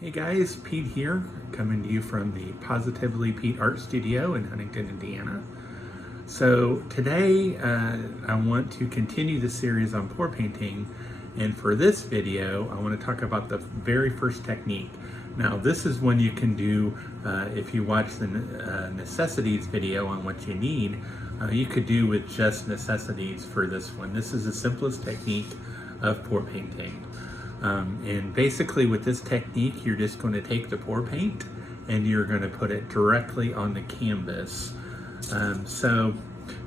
Hey guys, Pete here, coming to you from the Positively Pete Art Studio in Huntington, Indiana. So today I want to continue the series on pour painting, and for this video I want to talk about the very first technique. Now this is one you can do if you watch the necessities video on what you need. You could do with just necessities for this one. This is the simplest technique of pour painting. And basically with this technique, you're just going to take the pour paint and you're going to put it directly on the canvas. So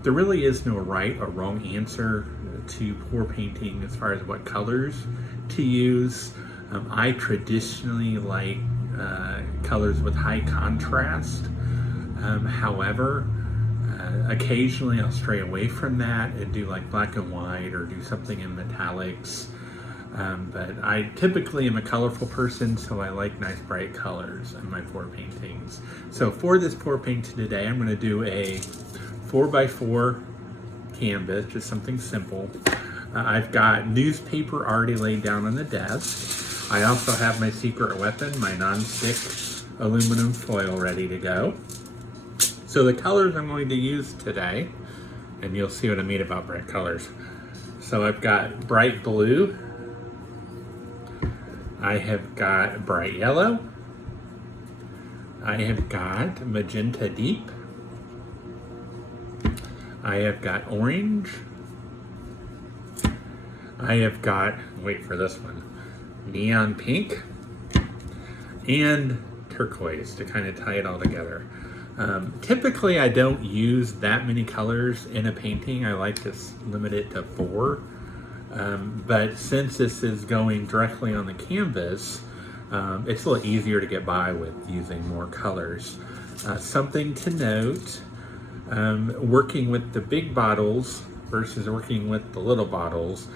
there really is no right or wrong answer to pour painting as far as what colors to use. I traditionally like colors with high contrast. However, occasionally I'll stray away from that and do like black and white or do something in metallics. But I typically am a colorful person, so I like nice bright colors in my pour paintings. So for this pour paint today, I'm going to do a 4x4 canvas, just something simple. I've got newspaper already laid down on the desk. I also have my secret weapon, my non-stick aluminum foil ready to go. So the colors I'm going to use today, and you'll see what I mean about bright colors. So I've got bright blue. I have got bright yellow. I have got magenta deep. I have got orange. I have got, wait for this one, neon pink and turquoise to kind of tie it all together. Typically I don't use that many colors in a painting. I like to limit it to 4. But since this is going directly on the canvas, it's a little easier to get by with using more colors. Something to note, working with the big bottles versus working with the little bottles,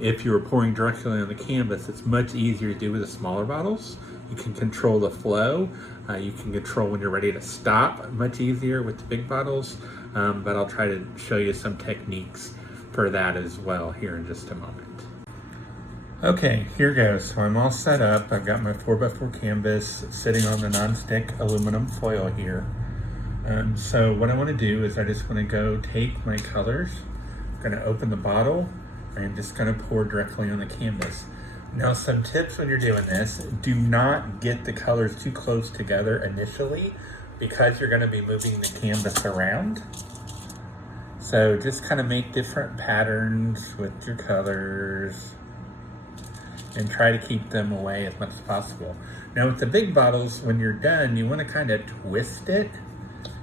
if you're pouring directly on the canvas, it's much easier to do with the smaller bottles. You can control the flow. You can control when you're ready to stop much easier with the big bottles, but I'll try to show you some techniques for that as well here in just a moment. Okay, here goes. So I'm all set up. I've got my 4x4 canvas sitting on the non-stick aluminum foil here. So what I want to do is I just want to go take my colors. I'm going to open the bottle and I'm just going to pour directly on the canvas. Now some tips when you're doing this: do not get the colors too close together initially because you're going to be moving the canvas around. So just kind of make different patterns with your colors and try to keep them away as much as possible. Now with the big bottles, when you're done, you want to kind of twist it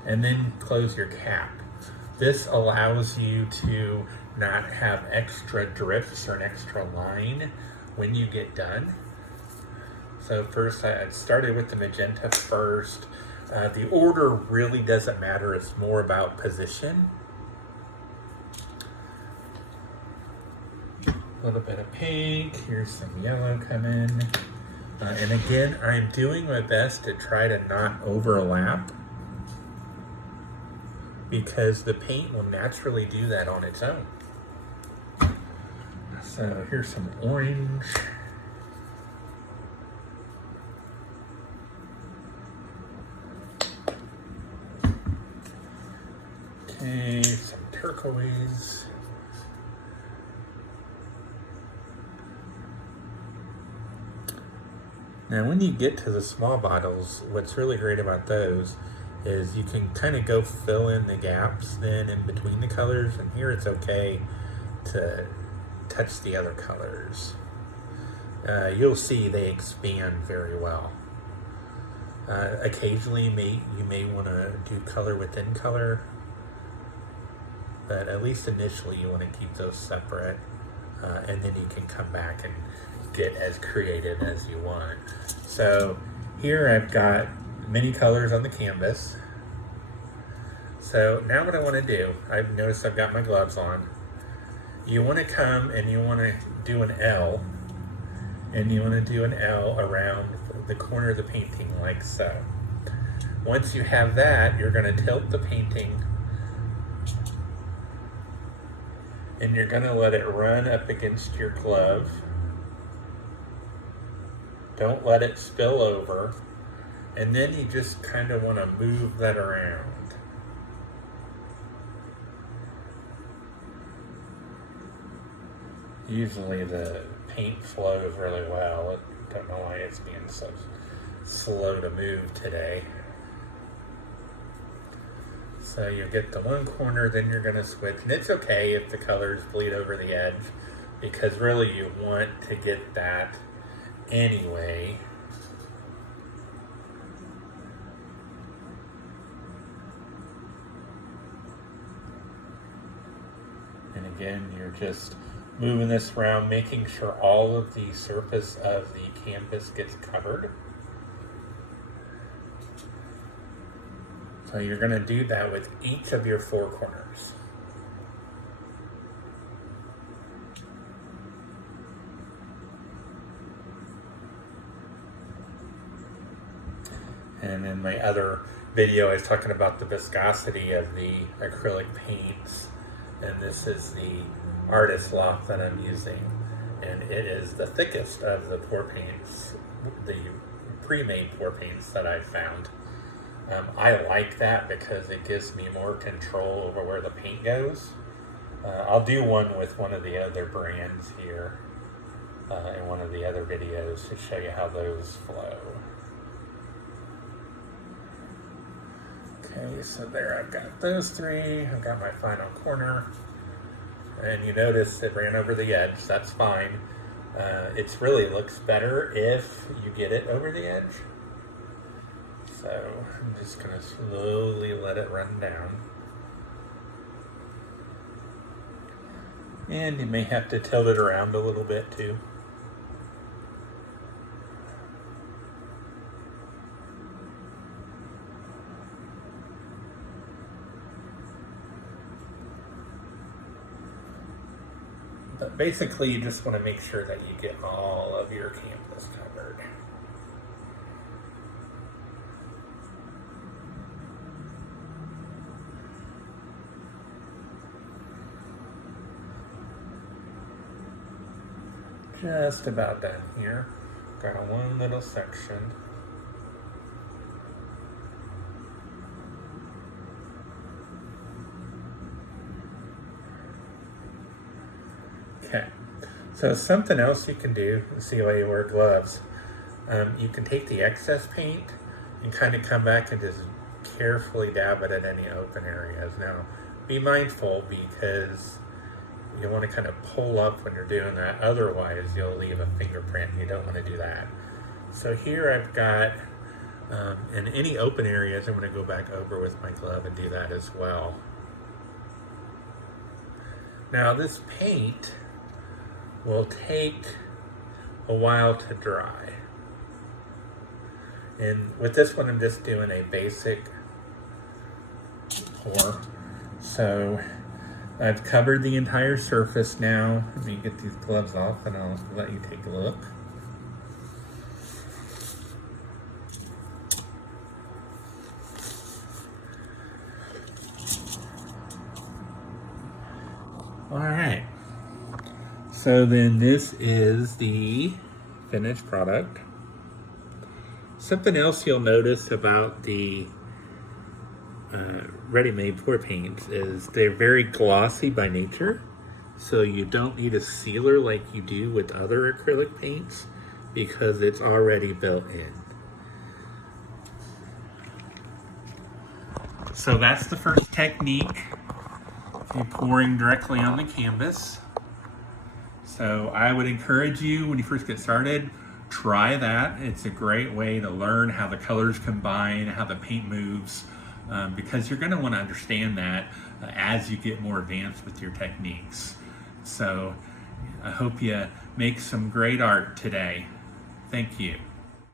and then close your cap. This allows you to not have extra drips or an extra line when you get done. So first I started with the magenta first. The order really doesn't matter, it's more about position. A little bit of pink, here's some yellow coming. And again, I'm doing my best to try to not overlap because the paint will naturally do that on its own. So here's some orange. Okay, some turquoise. Now when you get to the small bottles, what's really great about those is you can kind of go fill in the gaps then in between the colors, and here it's okay to touch the other colors. You'll see they expand very well. Occasionally you may want to do color within color, but at least initially you want to keep those separate, and then you can come back and get as creative as you want. So here I've got many colors on the canvas. So now what I want to do, I've noticed I've got my gloves on. You want to come and you want to do an L, and you want to do an L around the corner of the painting like so. Once you have that, you're going to tilt the painting and you're going to let it run up against your glove Don't let it spill over. And then you just kind of want to move that around. Usually the paint flows really well. I don't know why it's being so slow to move today. So you get the one corner, then you're going to switch. And it's okay if the colors bleed over the edge, because really you want to get that anyway. And again, you're just moving this around, making sure all of the surface of the canvas gets covered. So you're going to do that with each of your four corners. And in my other video, I was talking about the viscosity of the acrylic paints. And this is the Artist Loft that I'm using. And it is the thickest of the pour paints, the pre-made pour paints that I've found. I like that because it gives me more control over where the paint goes. I'll do one with one of the other brands here in one of the other videos to show you how those flow. Okay, so there I've got those three. I've got my final corner. And you notice it ran over the edge. That's fine. It really looks better if you get it over the edge. So I'm just going to slowly let it run down. And you may have to tilt it around a little bit too. But basically you just want to make sure that you get all of your canvas covered. Just about done here. Got one little section. Okay, so something else you can do, see why you wear gloves. You can take the excess paint and kind of come back and just carefully dab it at any open areas. Now, be mindful because you want to kind of pull up when you're doing that. Otherwise, you'll leave a fingerprint. You don't want to do that. So here I've got, in any open areas, I'm going to go back over with my glove and do that as well. Now this paint will take a while to dry. And with this one, I'm just doing a basic pour. So I've covered the entire surface now. Let me get these gloves off and I'll let you take a look. All right. So then this is the finished product. Something else you'll notice about the ready-made pour paints is they're very glossy by nature, so you don't need a sealer like you do with other acrylic paints because it's already built in. So that's the first technique, you're pouring directly on the canvas. So I would encourage you, when you first get started, try that. It's a great way to learn how the colors combine, how the paint moves, because you're going to want to understand that as you get more advanced with your techniques. So I hope you make some great art today. Thank you.